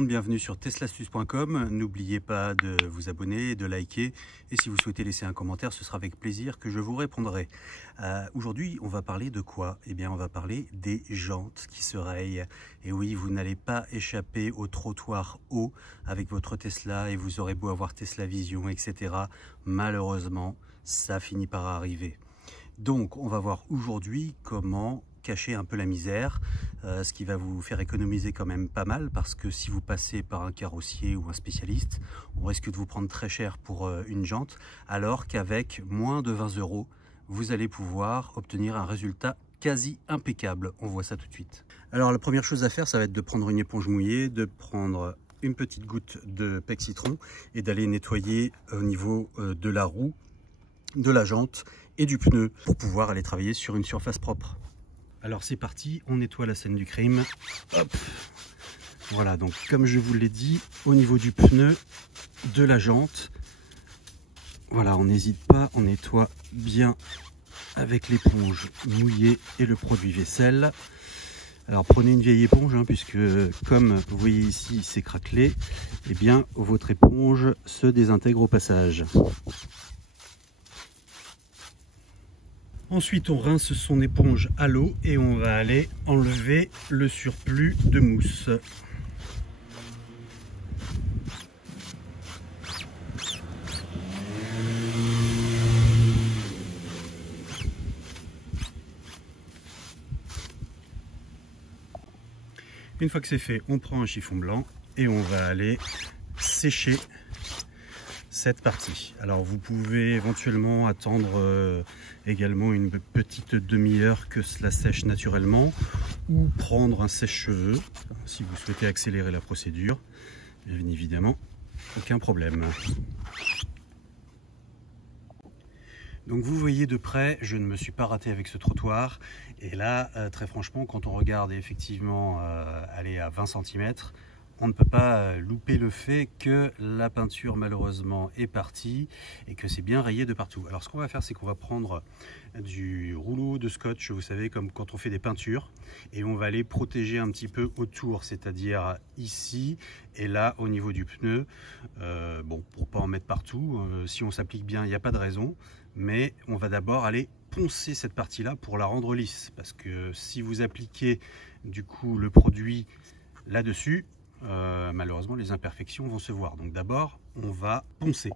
monde, bienvenue sur teslastuce.com. N'oubliez pas de vous abonner, de liker et si vous souhaitez laisser un commentaire, ce sera avec plaisir que je vous répondrai. Aujourd'hui, on va parler de quoi? Eh bien, on va parler des jantes qui se rayent. Et oui, vous n'allez pas échapper au trottoir haut avec votre Tesla et vous aurez beau avoir Tesla Vision, etc. Malheureusement, ça finit par arriver. Donc, on va voir aujourd'hui comment cacher un peu la misère, ce qui va vous faire économiser quand même pas mal, parce que si vous passez par un carrossier ou un spécialiste, on risque de vous prendre très cher pour une jante, alors qu'avec moins de 20 €, vous allez pouvoir obtenir un résultat quasi impeccable. On voit ça tout de suite. Alors la première chose à faire, ça va être de prendre une éponge mouillée, de prendre une petite goutte de pec citron et d'aller nettoyer au niveau de la roue, de la jante et du pneu pour pouvoir aller travailler sur une surface propre. Alors c'est parti, on nettoie la scène du crime. Hop. Voilà, donc comme je vous l'ai dit, au niveau du pneu, de la jante, voilà, on n'hésite pas, on nettoie bien avec l'éponge mouillée et le produit vaisselle. Alors prenez une vieille éponge, puisque comme vous voyez ici, c'est craquelé, et bien votre éponge se désintègre au passage. Ensuite, on rince son éponge à l'eau et on va aller enlever le surplus de mousse. Une fois que c'est fait, on prend un chiffon blanc et on va aller sécher cette partie. Alors vous pouvez éventuellement attendre également une petite demi-heure que cela sèche naturellement, ou prendre un sèche-cheveux si vous souhaitez accélérer la procédure. Bien évidemment, aucun problème. Donc vous voyez de près, je ne me suis pas raté avec ce trottoir. Et là, très franchement, quand on regarde effectivement aller à 20 cm, on ne peut pas louper le fait que la peinture malheureusement est partie et que c'est bien rayé de partout. Alors ce qu'on va faire, c'est qu'on va prendre du rouleau de scotch, vous savez, comme quand on fait des peintures, et on va aller protéger un petit peu autour, c'est-à-dire ici et là au niveau du pneu. Bon, pour pas en mettre partout, si on s'applique bien, il n'y a pas de raison, mais on va d'abord aller poncer cette partie-là pour la rendre lisse, parce que si vous appliquez du coup le produit là-dessus, malheureusement les imperfections vont se voir. Donc d'abord on va poncer.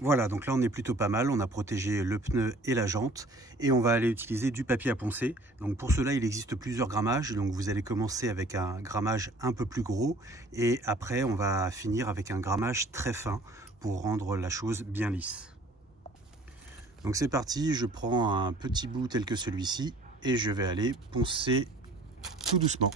Voilà, donc là on est plutôt pas mal, on a protégé le pneu et la jante et on va aller utiliser du papier à poncer. Donc pour cela il existe plusieurs grammages, donc vous allez commencer avec un grammage un peu plus gros et après on va finir avec un grammage très fin pour rendre la chose bien lisse. Donc c'est parti, je prends un petit bout tel que celui-ci et je vais aller poncer tout doucement.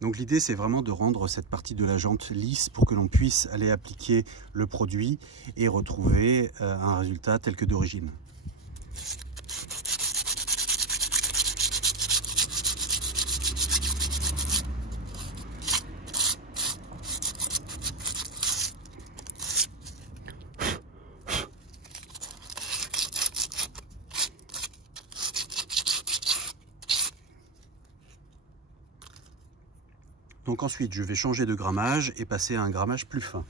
Donc l'idée c'est vraiment de rendre cette partie de la jante lisse pour que l'on puisse aller appliquer le produit et retrouver un résultat tel que d'origine. Donc ensuite, je vais changer de grammage et passer à un grammage plus fin.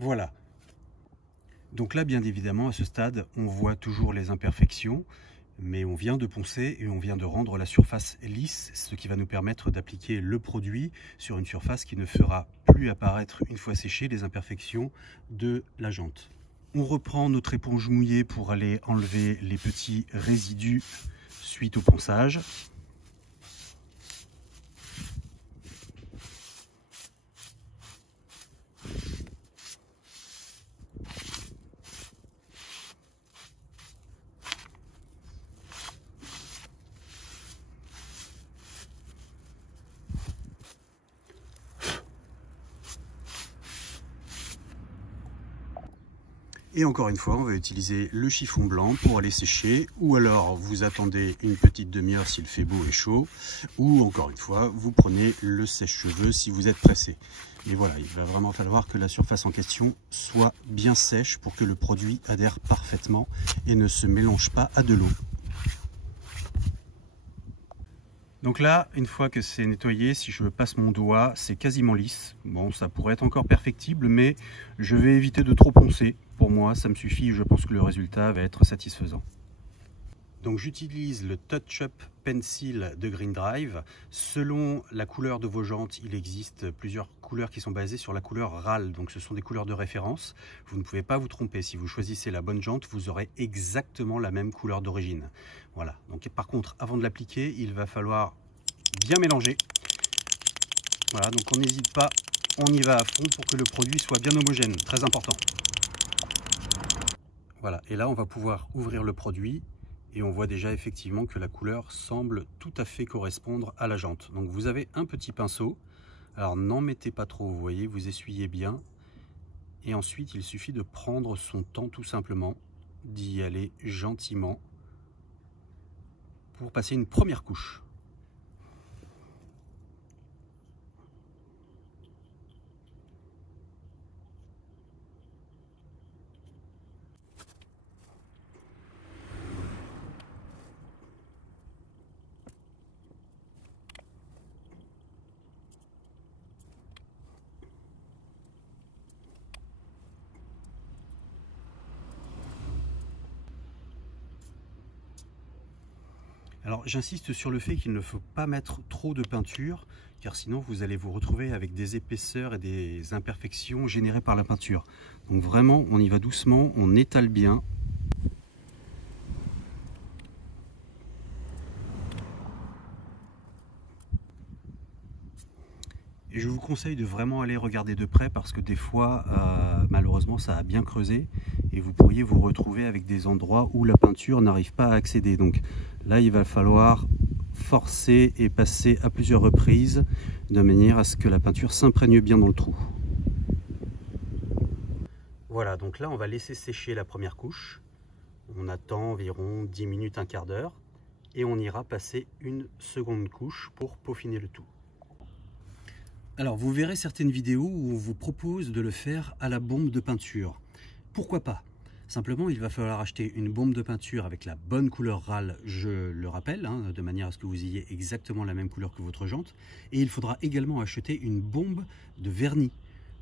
Voilà. Donc là, bien évidemment, à ce stade, on voit toujours les imperfections, mais on vient de poncer et on vient de rendre la surface lisse, ce qui va nous permettre d'appliquer le produit sur une surface qui ne fera plus apparaître, une fois séché, les imperfections de la jante. On reprend notre éponge mouillée pour aller enlever les petits résidus suite au ponçage. Et encore une fois, on va utiliser le chiffon blanc pour aller sécher, ou alors vous attendez une petite demi-heure s'il fait beau et chaud, ou encore une fois, vous prenez le sèche-cheveux si vous êtes pressé. Mais voilà, il va vraiment falloir que la surface en question soit bien sèche pour que le produit adhère parfaitement et ne se mélange pas à de l'eau. Donc là, une fois que c'est nettoyé, si je passe mon doigt, c'est quasiment lisse. Bon, ça pourrait être encore perfectible, mais je vais éviter de trop poncer. Pour moi, ça me suffit, je pense que le résultat va être satisfaisant. Donc j'utilise le Touch-Up Pencil de Green Drive. Selon la couleur de vos jantes, il existe plusieurs couleurs qui sont basées sur la couleur RAL. Donc ce sont des couleurs de référence. Vous ne pouvez pas vous tromper. Si vous choisissez la bonne jante, vous aurez exactement la même couleur d'origine. Voilà. Donc par contre, avant de l'appliquer, il va falloir bien mélanger. Voilà, donc on n'hésite pas, on y va à fond pour que le produit soit bien homogène. Très important. Voilà, et là on va pouvoir ouvrir le produit. Et on voit déjà effectivement que la couleur semble tout à fait correspondre à la jante. Donc vous avez un petit pinceau. Alors n'en mettez pas trop, vous voyez, vous essuyez bien. Et ensuite, il suffit de prendre son temps tout simplement, d'y aller gentiment pour passer une première couche. Alors j'insiste sur le fait qu'il ne faut pas mettre trop de peinture, car sinon vous allez vous retrouver avec des épaisseurs et des imperfections générées par la peinture. Donc vraiment, on y va doucement, on étale bien. Et je vous conseille de vraiment aller regarder de près parce que des fois, malheureusement, ça a bien creusé et vous pourriez vous retrouver avec des endroits où la peinture n'arrive pas à accéder. Donc là, il va falloir forcer et passer à plusieurs reprises de manière à ce que la peinture s'imprègne bien dans le trou. Voilà, donc là, on va laisser sécher la première couche. On attend environ 10 minutes, un quart d'heure et on ira passer une seconde couche pour peaufiner le tout. Alors vous verrez certaines vidéos où on vous propose de le faire à la bombe de peinture. Pourquoi pas? Simplement, il va falloir acheter une bombe de peinture avec la bonne couleur RAL, je le rappelle, hein, de manière à ce que vous ayez exactement la même couleur que votre jante. Et il faudra également acheter une bombe de vernis,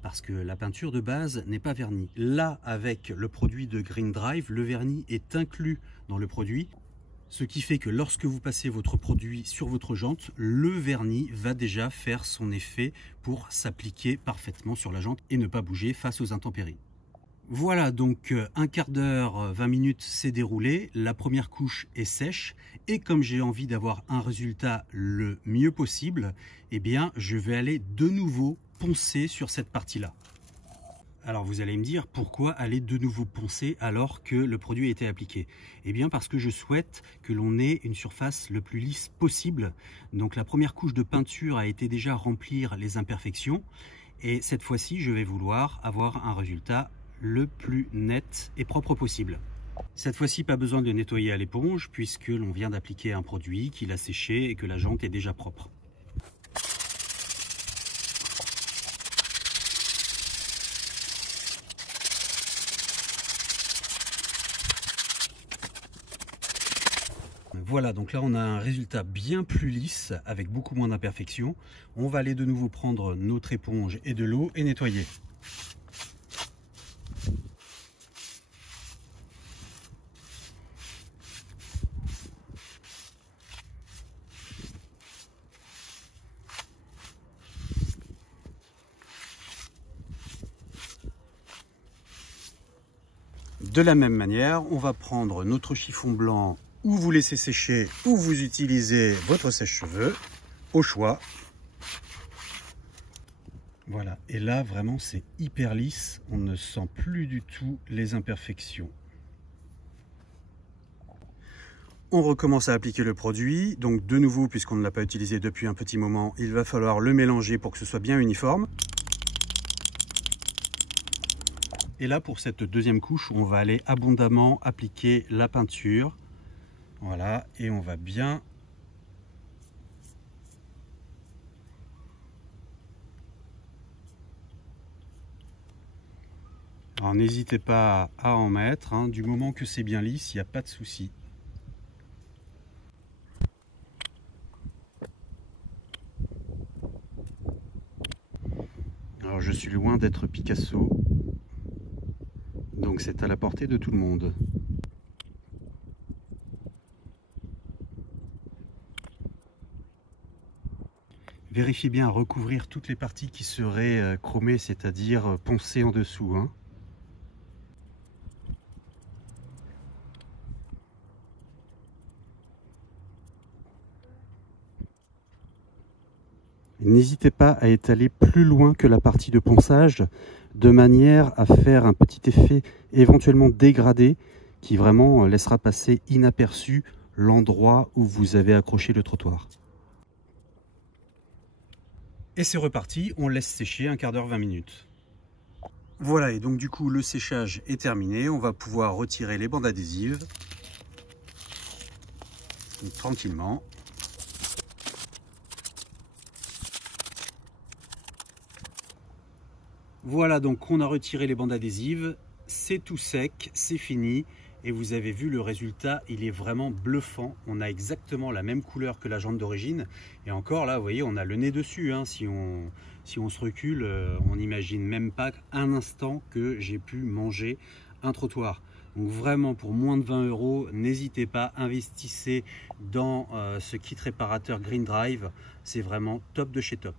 parce que la peinture de base n'est pas vernie. Là, avec le produit de Green Drive, le vernis est inclus dans le produit. Ce qui fait que lorsque vous passez votre produit sur votre jante, le vernis va déjà faire son effet pour s'appliquer parfaitement sur la jante et ne pas bouger face aux intempéries. Voilà, donc un quart d'heure, 20 minutes s'est déroulé, la première couche est sèche et comme j'ai envie d'avoir un résultat le mieux possible, eh bien je vais aller de nouveau poncer sur cette partie-là. Alors vous allez me dire, pourquoi aller de nouveau poncer alors que le produit a été appliqué? Eh bien parce que je souhaite que l'on ait une surface le plus lisse possible. Donc la première couche de peinture a été déjà remplir les imperfections. Et cette fois-ci, je vais vouloir avoir un résultat le plus net et propre possible. Cette fois-ci, pas besoin de nettoyer à l'éponge puisque l'on vient d'appliquer un produit qui l'a séché et que la jante est déjà propre. Voilà, donc là on a un résultat bien plus lisse avec beaucoup moins d'imperfections. On va aller de nouveau prendre notre éponge et de l'eau et nettoyer. De la même manière, on va prendre notre chiffon blanc ou vous laissez sécher ou vous utilisez votre sèche-cheveux au choix. Voilà, et là vraiment c'est hyper lisse, on ne sent plus du tout les imperfections. On recommence à appliquer le produit, donc de nouveau puisqu'on ne l'a pas utilisé depuis un petit moment, il va falloir le mélanger pour que ce soit bien uniforme. Et là pour cette deuxième couche, on va aller abondamment appliquer la peinture. Voilà, et on va bien alors n'hésitez pas à en mettre, hein, du moment que c'est bien lisse, il n'y a pas de souci. Alors je suis loin d'être Picasso, donc c'est à la portée de tout le monde. Vérifiez bien à recouvrir toutes les parties qui seraient chromées, c'est-à-dire poncées en dessous, hein. N'hésitez pas à étaler plus loin que la partie de ponçage, de manière à faire un petit effet éventuellement dégradé qui vraiment laissera passer inaperçu l'endroit où vous avez accroché le trottoir. Et c'est reparti, on laisse sécher un quart d'heure, 20 minutes. Voilà, et donc du coup le séchage est terminé, on va pouvoir retirer les bandes adhésives. Donc, tranquillement. Voilà, donc on a retiré les bandes adhésives, c'est tout sec, c'est fini et vous avez vu le résultat, il est vraiment bluffant. On a exactement la même couleur que la jante d'origine et encore là, vous voyez, on a le nez dessus, hein. Si on se recule, on n'imagine même pas un instant que j'ai pu manger un trottoir. Donc vraiment pour moins de 20 €, n'hésitez pas, investissez dans ce kit réparateur Green Drive, c'est vraiment top de chez top.